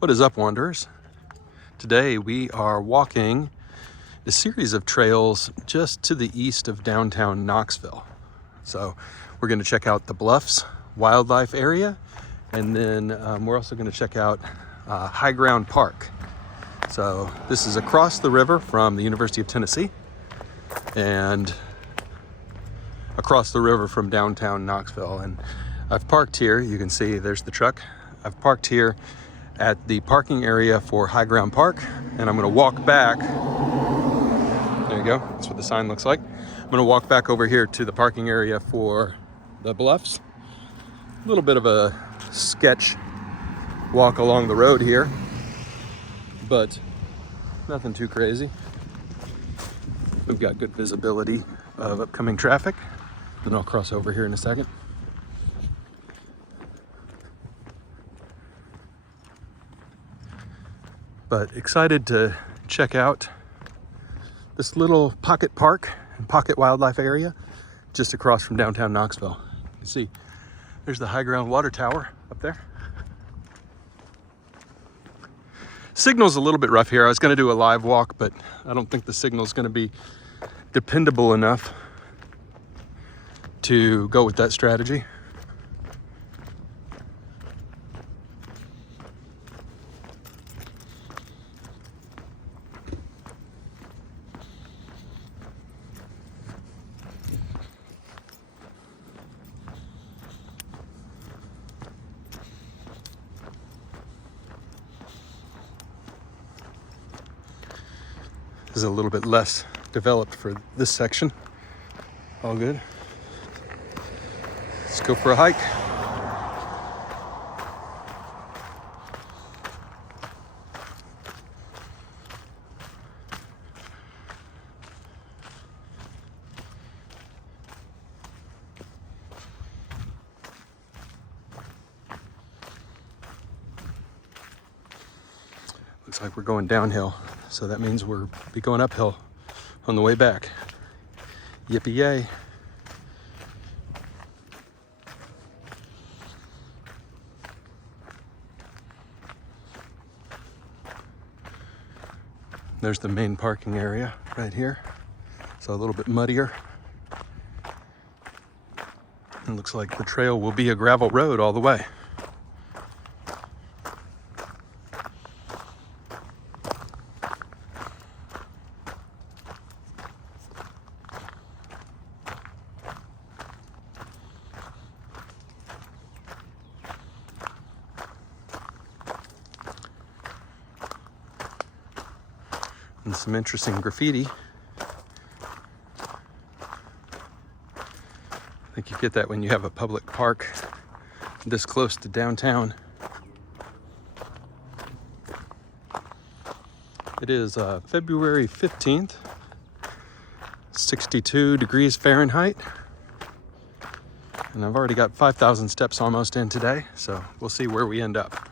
What is up, wanderers? Today we are walking a series of trails just to the east of downtown Knoxville. So we're going to check out the Bluffs wildlife area, and then we're also going to check out High Ground Park. So this is across the river from the University of Tennessee and across the river from downtown Knoxville. And I've parked here. You can see there's the truck. I've parked here at the parking area for High Ground Park, and I'm going to walk back. There you go. That's what the sign looks like. I'm going to walk back over here to the parking area for the Bluffs. A little bit of a sketch walk along the road here, but nothing too crazy. We've got good visibility of upcoming traffic. Then I'll cross over here in a second. But excited to check out this little pocket park and pocket wildlife area just across from downtown Knoxville. You can see there's the High Ground Water Tower up there. Signal's a little bit rough here. I was going to do a live walk, but I don't think the signal's going to be dependable enough to go with that strategy. This is a little bit less developed for this section. All good. Let's go for a hike. Looks like we're going downhill, so that means we'll be going uphill on the way back. Yippee yay. There's the main parking area right here. So a little bit muddier. It looks like the trail will be a gravel road all the way. And some interesting graffiti. I think you get that when you have a public park this close to downtown. It is February 15th, 62 degrees Fahrenheit. And I've already got 5,000 steps almost in today, so we'll see where we end up.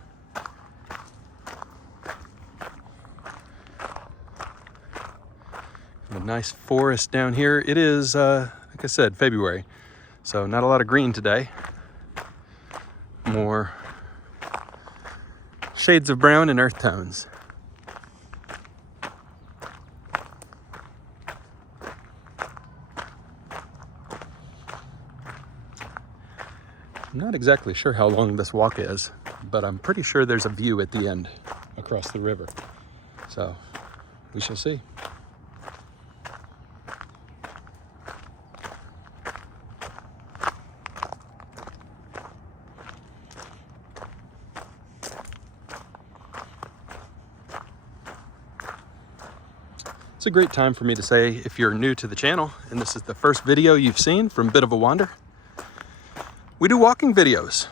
A nice forest down here. It is, like I said, February, so not a lot of green today. More shades of brown and earth tones. I'm not exactly sure how long this walk is, but I'm pretty sure there's a view at the end across the river. So we shall see. It's a great time for me to say, if you're new to the channel and this is the first video you've seen from Bit of a Wander, we do walking videos,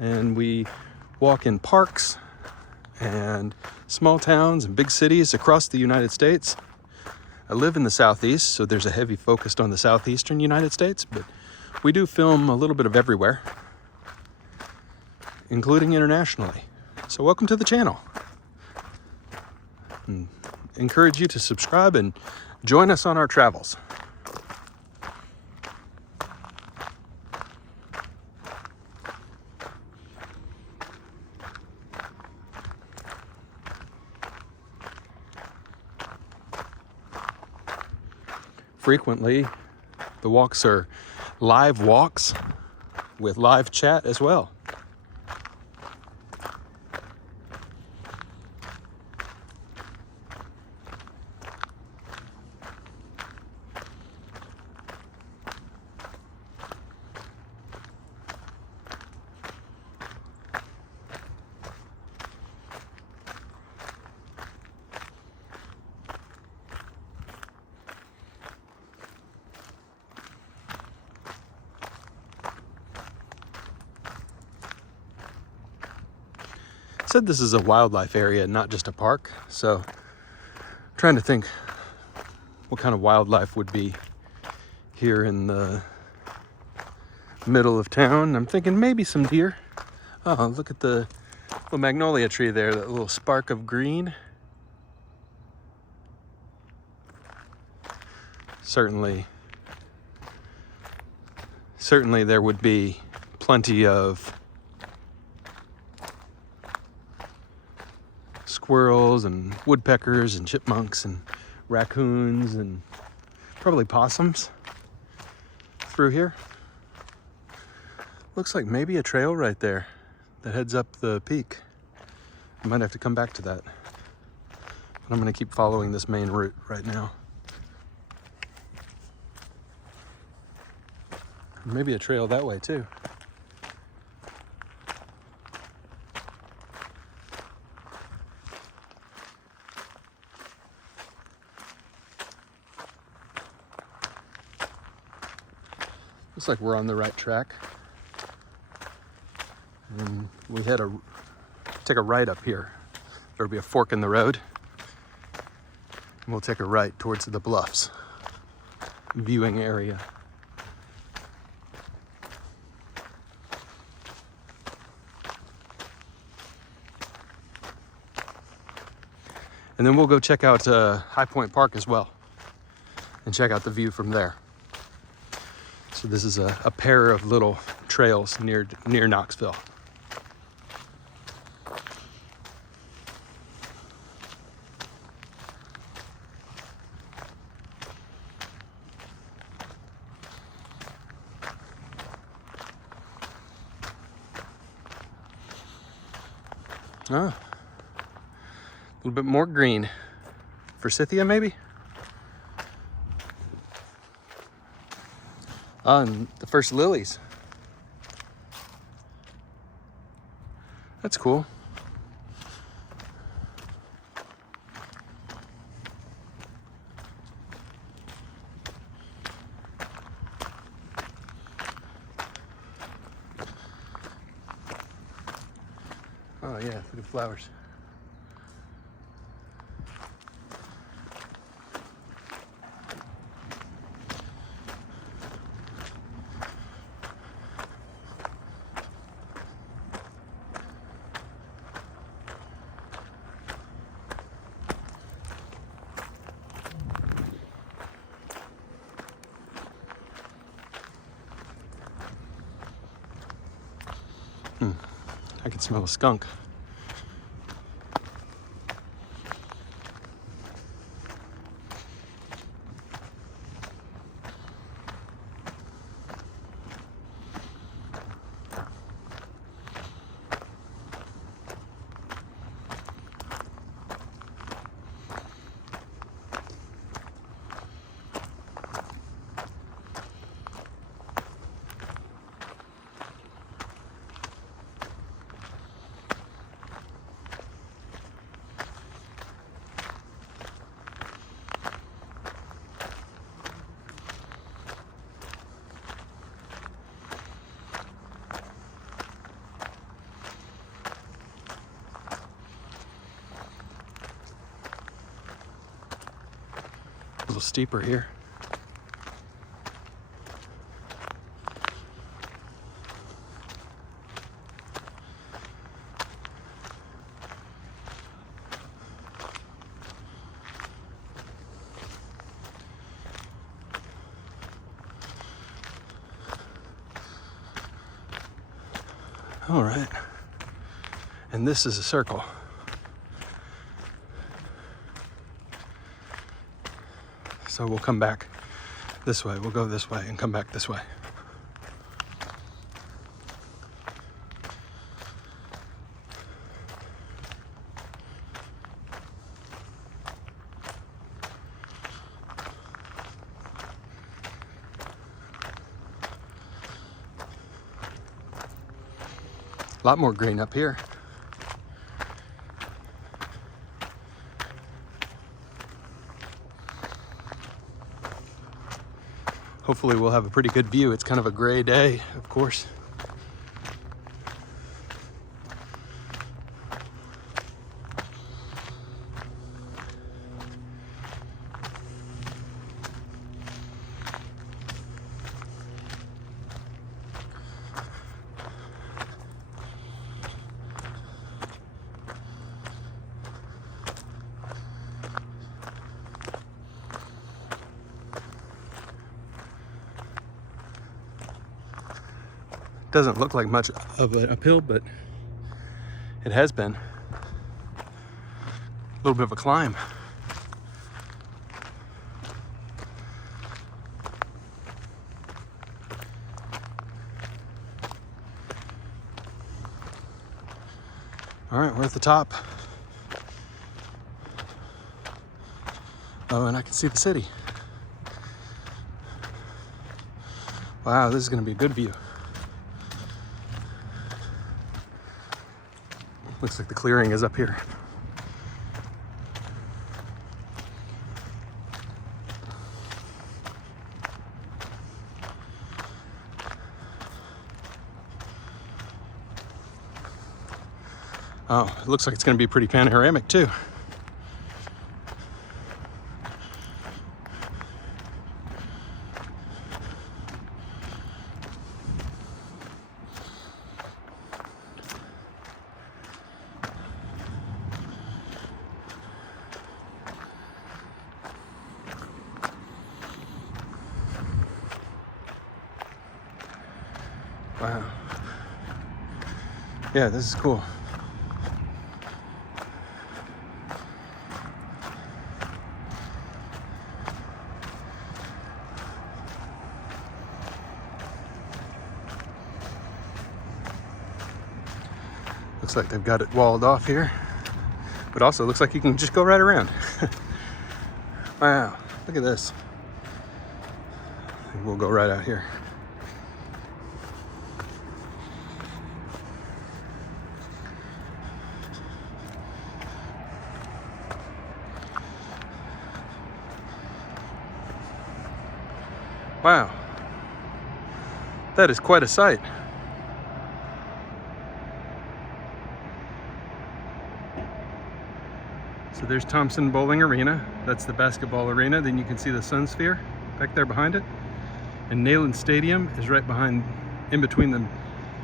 and we walk in parks and small towns and big cities across the United States. I live in the Southeast, so there's a heavy focus on the southeastern United States, but we do film a little bit of everywhere, including internationally. So welcome to the channel. And encourage you to subscribe and join us on our travels. frequently the walks are live walks with live chat as well. Said this is a wildlife area, not just a park. So I'm trying to think what kind of wildlife would be here in the middle of town. I'm thinking maybe some deer. Oh, look at the little magnolia tree there, that little spark of green. Certainly there would be plenty of squirrels and woodpeckers and chipmunks and raccoons and probably possums through here. Looks like maybe a trail right there that heads up the peak. I might have to come back to that. But I'm gonna keep following this main route right now. Maybe a trail that way too. Looks like we're on the right track. And we take a right up here. There'll be a fork in the road. And we'll take a right towards the Bluffs viewing area. And then we'll go check out High Point Park as well and check out the view from there. So this is a pair of little trails near Knoxville. Ah, a little bit more green. Forsythia, maybe? And the first lilies. That's cool. Oh yeah, look at the flowers. I can smell a skunk. A little steeper here. All right, and this is a circle. So we'll come back This way, we'll go this way and come back this way. A lot more green up here. Hopefully we'll have a pretty good view. It's kind of a gray day, of course. Doesn't look like much of an uphill, but it has been. A little bit of a climb. All right, we're at the top. Oh, and I can see the city. Wow, this is gonna be a good view. Looks like the clearing is up here. Oh, it looks like it's going to be pretty panoramic too. Wow. Yeah, this is cool. Looks like they've got it walled off here, but also looks like you can just go right around. Wow, look at this. We'll go right out here. Wow, that is quite a sight. So there's Thompson Bowling Arena. That's the basketball arena. Then you can see the Sun Sphere back there behind it. And Neyland Stadium is right behind, in between them,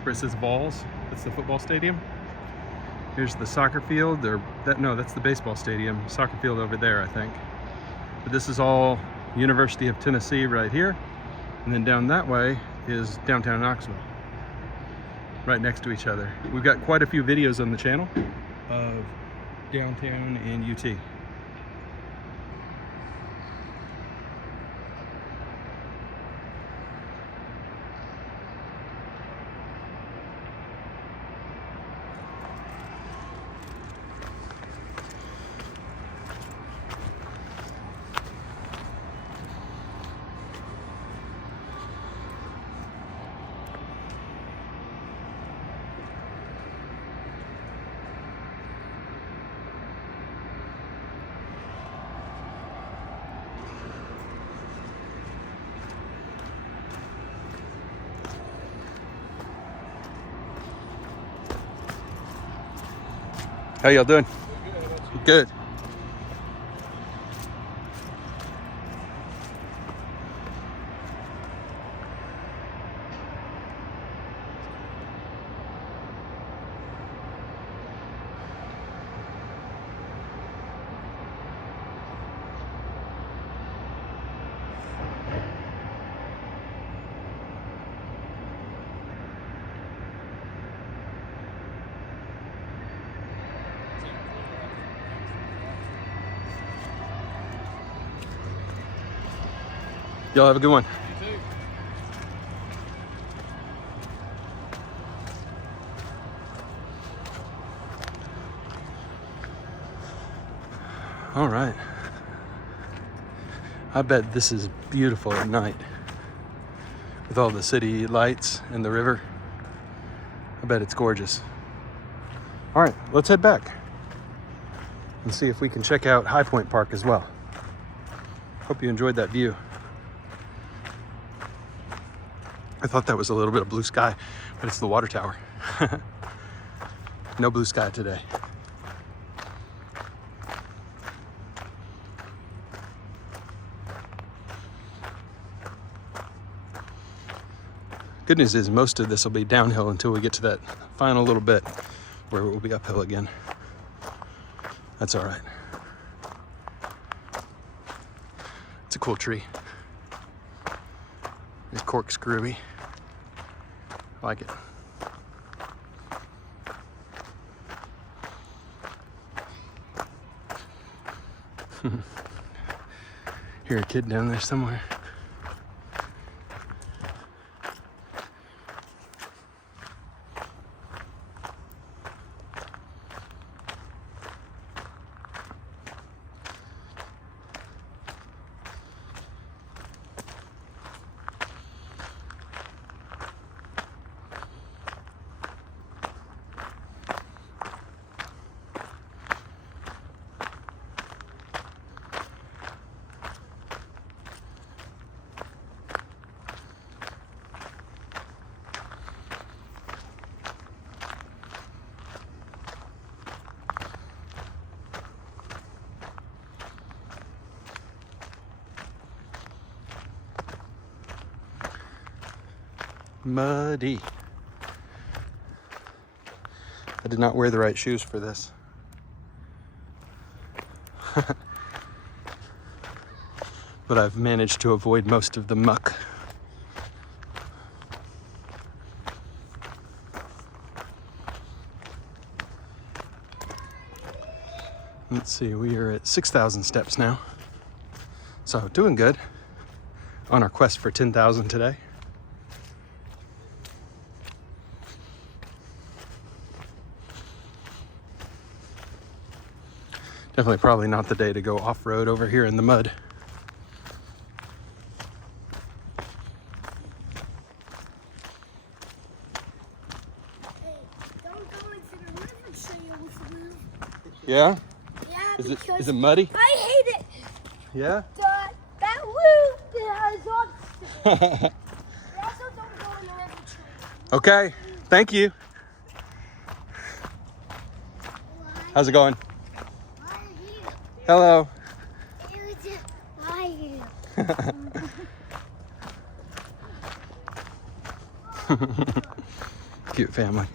where it says Balls. That's the football stadium. Here's the soccer field, or that's the baseball stadium. Soccer field over there, I think. But this is all University of Tennessee right here. And then down that way is downtown Knoxville, right next to each other. We've got quite a few videos on the channel of downtown and UT. How y'all doing? Good. Y'all have a good one. You too. All right. I bet this is beautiful at night with all the city lights and the river. I bet it's gorgeous. All right, let's head back and see if we can check out High Point Park as well. Hope you enjoyed that view. I thought that was a little bit of blue sky, but it's the water tower. No blue sky today. Good news is most of this will be downhill until we get to that final little bit where it will be uphill again. That's all right. It's a cool tree. It's corkscrewy. I like it. Hear a kid down there somewhere. Muddy. I did not wear the right shoes for this. But I've managed to avoid most of the muck. Let's see, we are at 6,000 steps now. So doing good on our quest for 10,000 today. Definitely probably not the day to go off-road over here in the mud. Hey, don't go into the river trails, Lou. Yeah? Yeah, Is it muddy? I hate it. Yeah? That loop has obstacles. Also, don't go in the river trails. Okay, thank you. How's it going? Why are you? Hello. It was just, why are you? Cute family.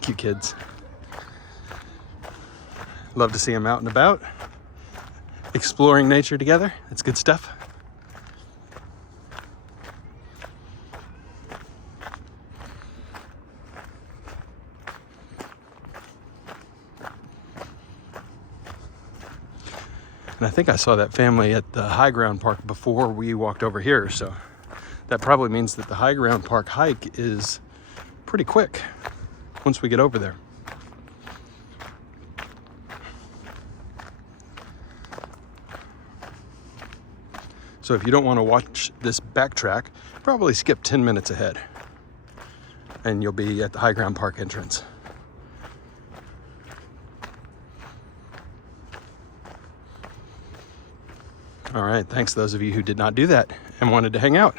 Cute kids. Love to see them out and about, exploring nature together. It's good stuff. And I think I saw that family at the High Ground Park before we walked over here, so that probably means that the High Ground Park hike is pretty quick once we get over there. So if you don't want to watch this backtrack, probably skip 10 minutes ahead and you'll be at the High Ground Park entrance. All right, thanks those of you who did not do that and wanted to hang out.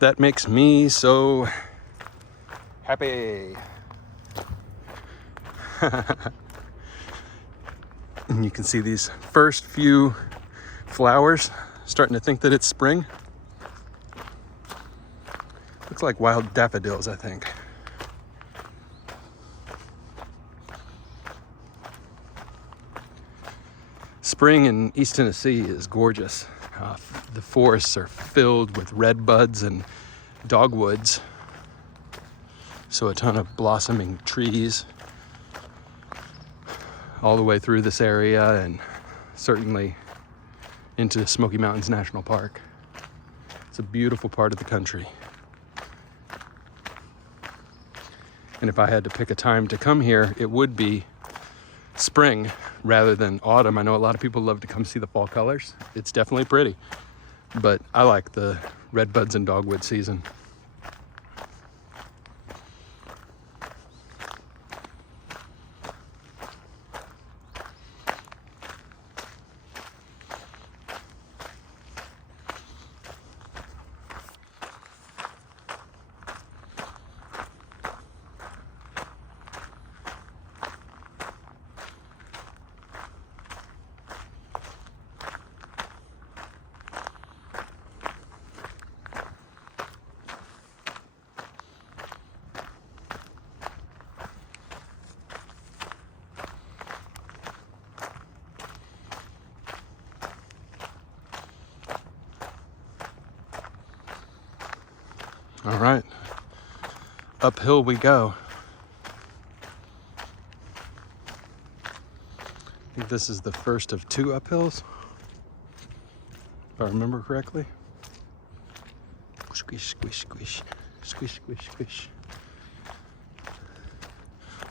That makes me so happy. And you can see these first few flowers starting to think that it's spring. Looks like wild daffodils, I think. Spring in East Tennessee is gorgeous. The forests are filled with red buds and dogwoods. So a ton of blossoming trees all the way through this area and certainly into Smoky Mountains National Park. It's a beautiful part of the country. And if I had to pick a time to come here, it would be spring rather than autumn. I know a lot of people love to come see the fall colors. It's definitely pretty, but I like the redbuds and dogwood season. All right, uphill we go. I think this is the first of 2 uphills, if I remember correctly. Squish, squish, squish, squish, squish, squish.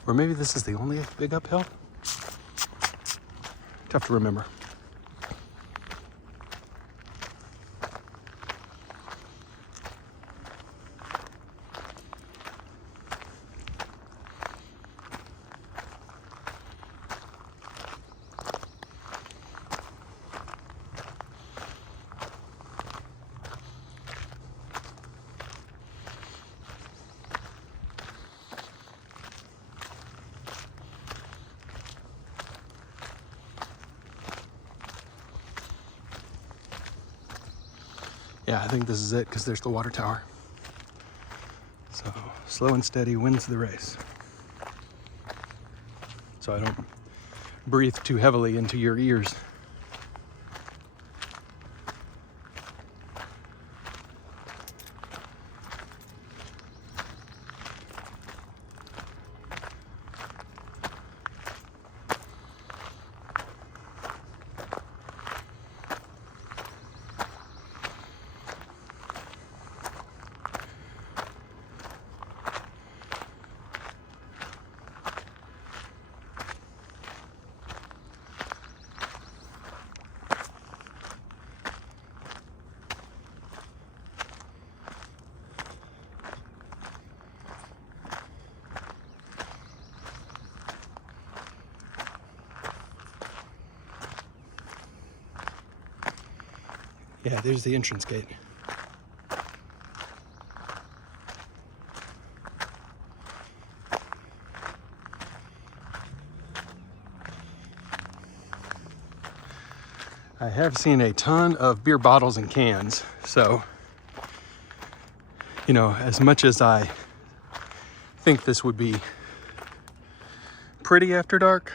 Or maybe this is the only big uphill? Tough to remember. Yeah, I think this is it because there's the water tower. So slow and steady wins the race. So I don't breathe too heavily into your ears. Yeah, there's the entrance gate. I have seen a ton of beer bottles and cans, so, you know, as much as I think this would be pretty after dark,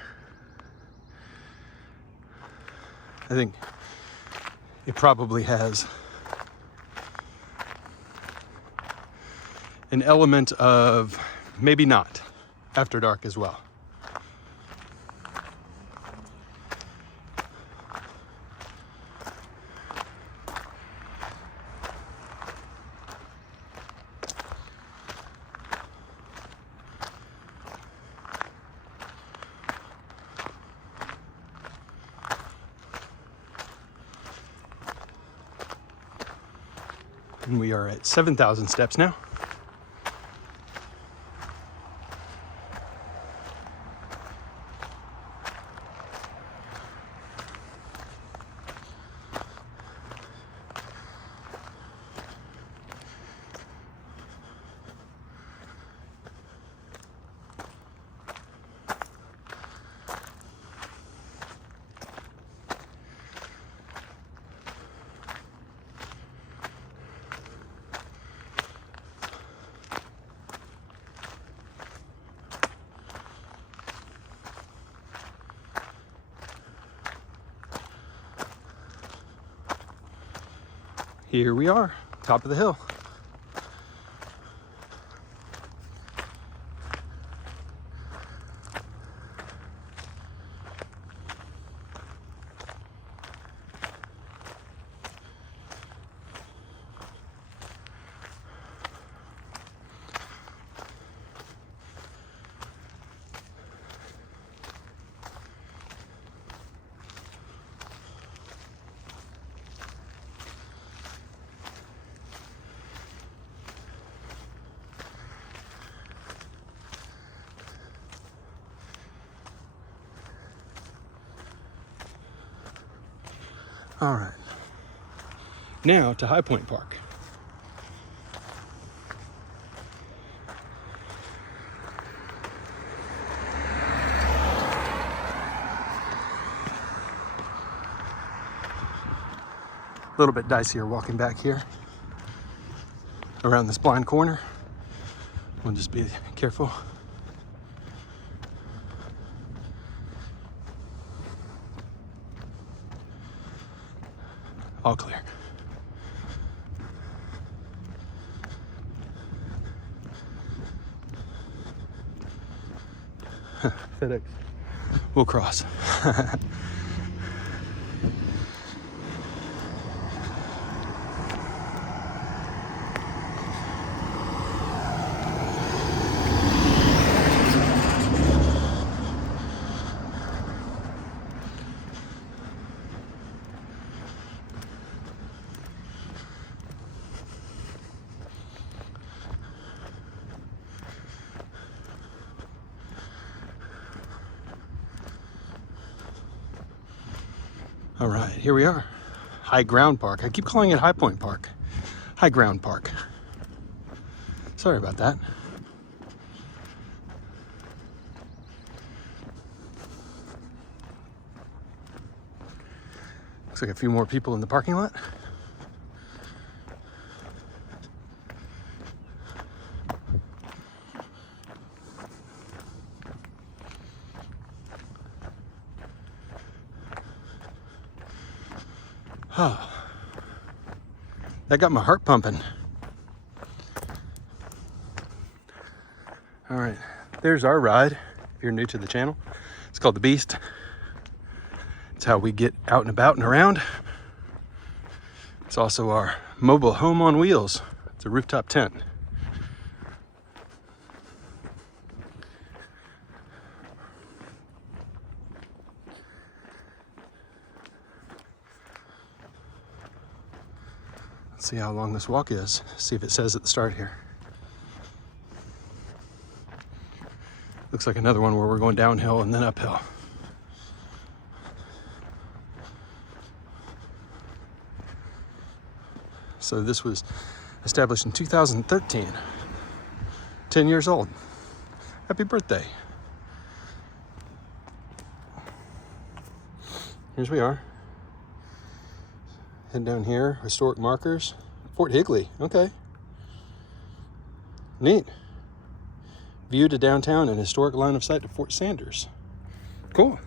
I think it probably has an element of maybe not after dark as well. And we are at 7,000 steps now. Here we are, top of the hill. All right. Now to High Point Park. A little bit dicier walking back here around this blind corner. We'll just be careful. All clear. FedEx. We'll cross. All right, here we are. High Ground Park. I keep calling it High Point Park. High Ground Park. Sorry about that. Looks like a few more people in the parking lot. Oh, that got my heart pumping. All right, there's our ride. If you're new to the channel, it's called the Beast. It's how we get out and about and around. It's also our mobile home on wheels. It's a rooftop tent. Let's see how long this walk is. See if it says at the start here. Looks like another one where we're going downhill and then uphill. So this was established in 2013. 10 years old. Happy birthday. Here's we are. Head down here, historic markers. Fort Higley, okay. Neat. View to downtown and historic line of sight to Fort Sanders. Cool.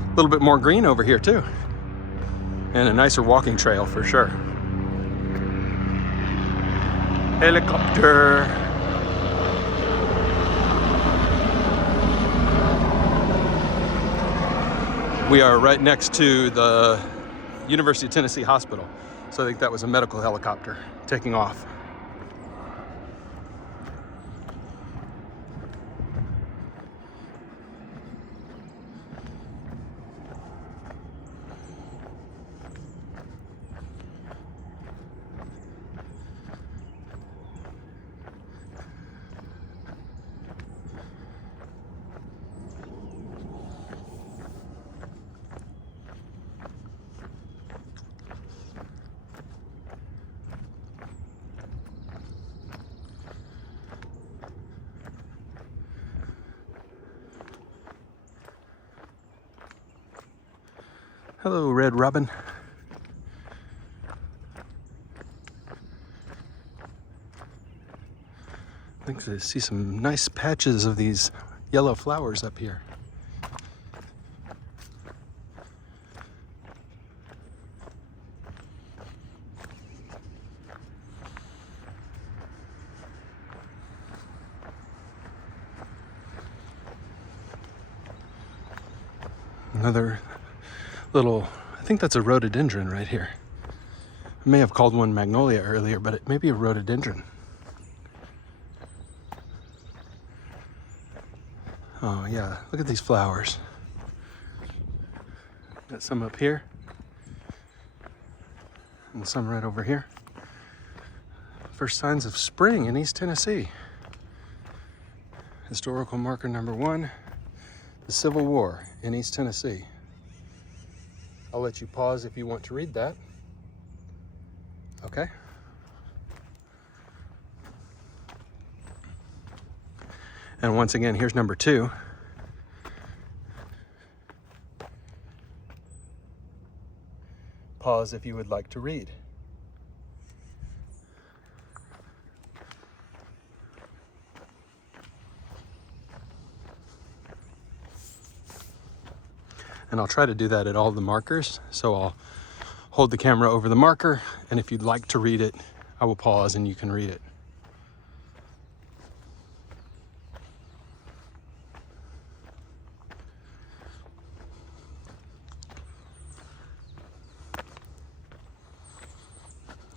A little bit more green over here too. And a nicer walking trail for sure. Helicopter. We are right next to the University of Tennessee Hospital. So I think that was a medical helicopter taking off. Hello, Red Robin. I think I see some nice patches of these yellow flowers up here. Another little, I think that's a rhododendron right here. I may have called one magnolia earlier, but it may be a rhododendron. Oh yeah, look at these flowers. Got some up here and some right over here. First signs of spring in East Tennessee. Historical marker number 1, the Civil War in East Tennessee. I'll let you pause if you want to read that. Okay. And once again, here's number 2. Pause if you would like to read. And I'll try to do that at all the markers. So I'll hold the camera over the marker, and if you'd like to read it, I will pause and you can read it.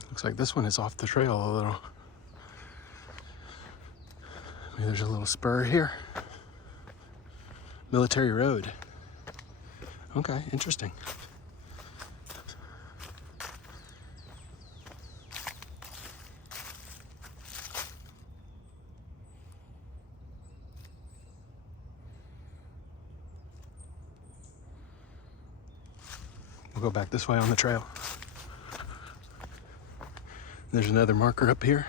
Looks like this one is off the trail a little. Maybe there's a little spur here. Military Road. Okay, interesting. We'll go back this way on the trail. There's another marker up here.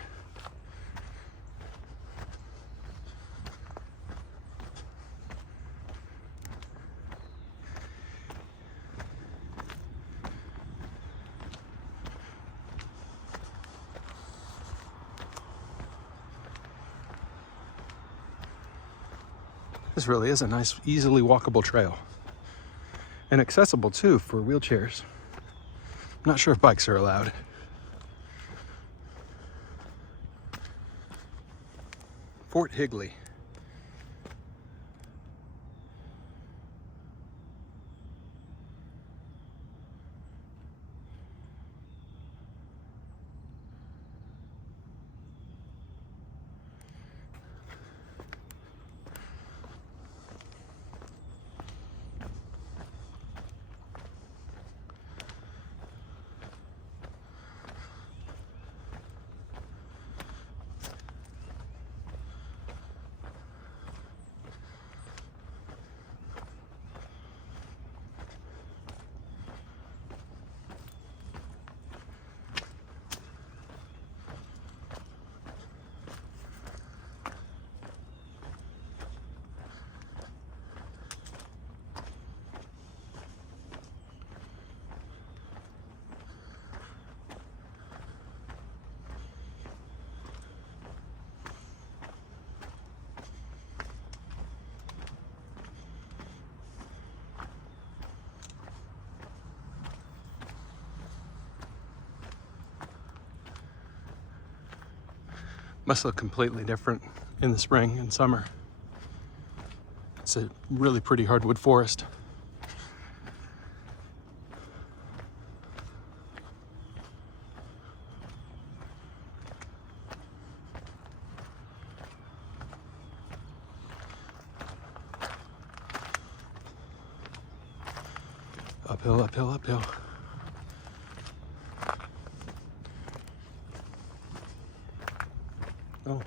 This really is a nice, easily walkable trail. And accessible too for wheelchairs. I'm not sure if bikes are allowed. Fort Higley. Must look completely different in the spring and summer. It's a really pretty hardwood forest. Uphill, uphill, uphill. Oh.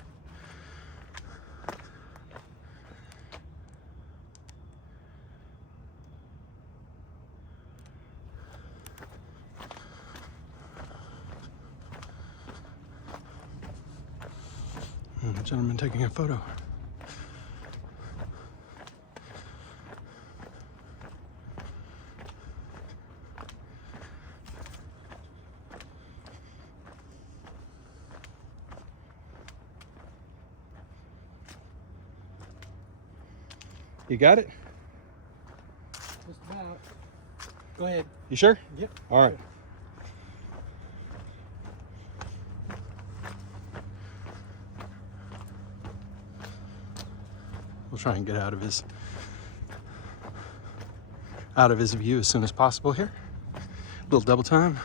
Gentleman taking a photo. You got it? Just about. Go ahead. You sure? Yep. All right. We'll try and get out of his view as soon as possible here. A little double time.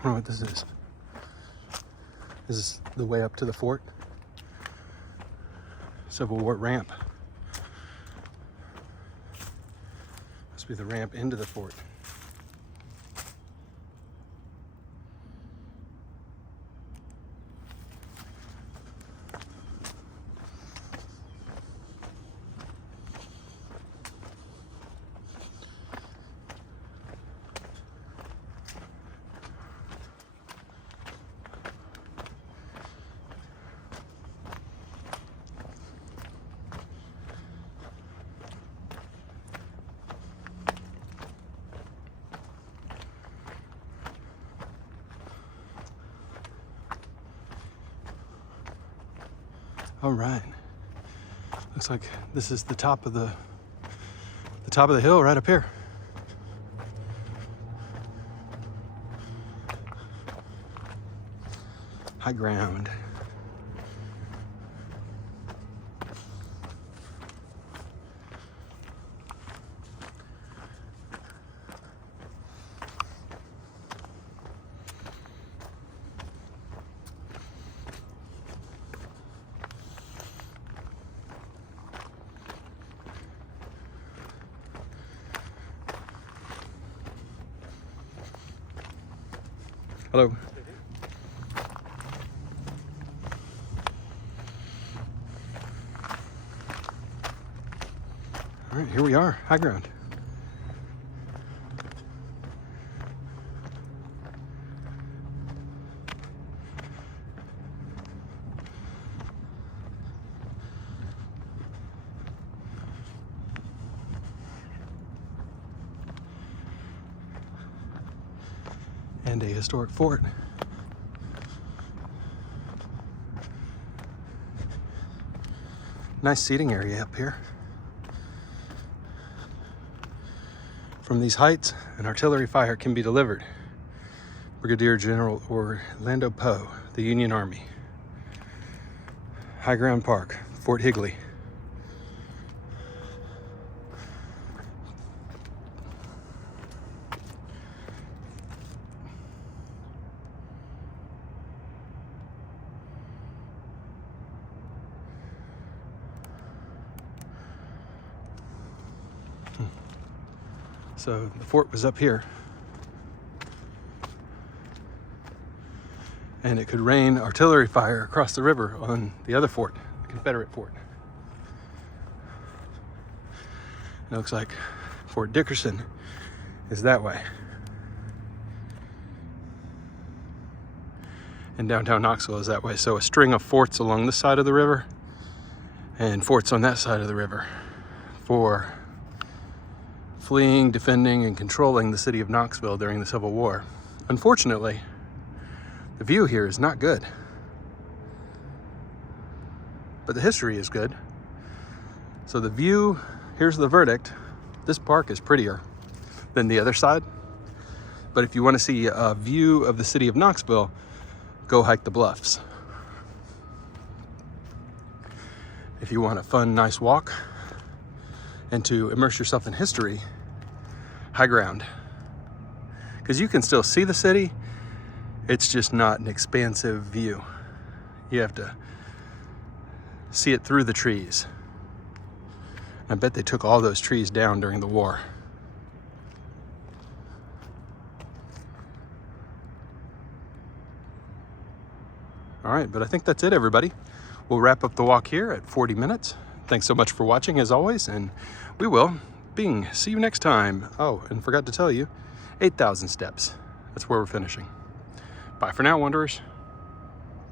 I don't know what this is. This is the way up to the fort. Civil War ramp. Must be the ramp into the fort. All right. Looks like this is the top of the hill right up here. High ground. Hello. All right, here we are, high ground. And a historic fort. Nice seating area up here. From these heights, an artillery fire can be delivered. Brigadier General Orlando Poe, the Union Army. High Ground Park, Fort Higley. So the fort was up here, and it could rain artillery fire across the river on the other fort, the Confederate fort. It looks like Fort Dickerson is that way. And downtown Knoxville is that way. So a string of forts along this side of the river and forts on that side of the river for fleeing, defending, and controlling the city of Knoxville during the Civil War. Unfortunately, the view here is not good, but the history is good. So the view, here's the verdict. This park is prettier than the other side, but if you want to see a view of the city of Knoxville, go hike the Bluffs. If you want a fun, nice walk and to immerse yourself in history, high ground. Because you can still see the city, it's just not an expansive view. You have to see it through the trees. I bet they took all those trees down during the war. All right, but I think that's it, everybody. We'll wrap up the walk here at 40 minutes. Thanks so much for watching, as always, and we will see you next time. Oh, and forgot to tell you, 8,000 steps. That's where we're finishing. Bye for now, Wanderers.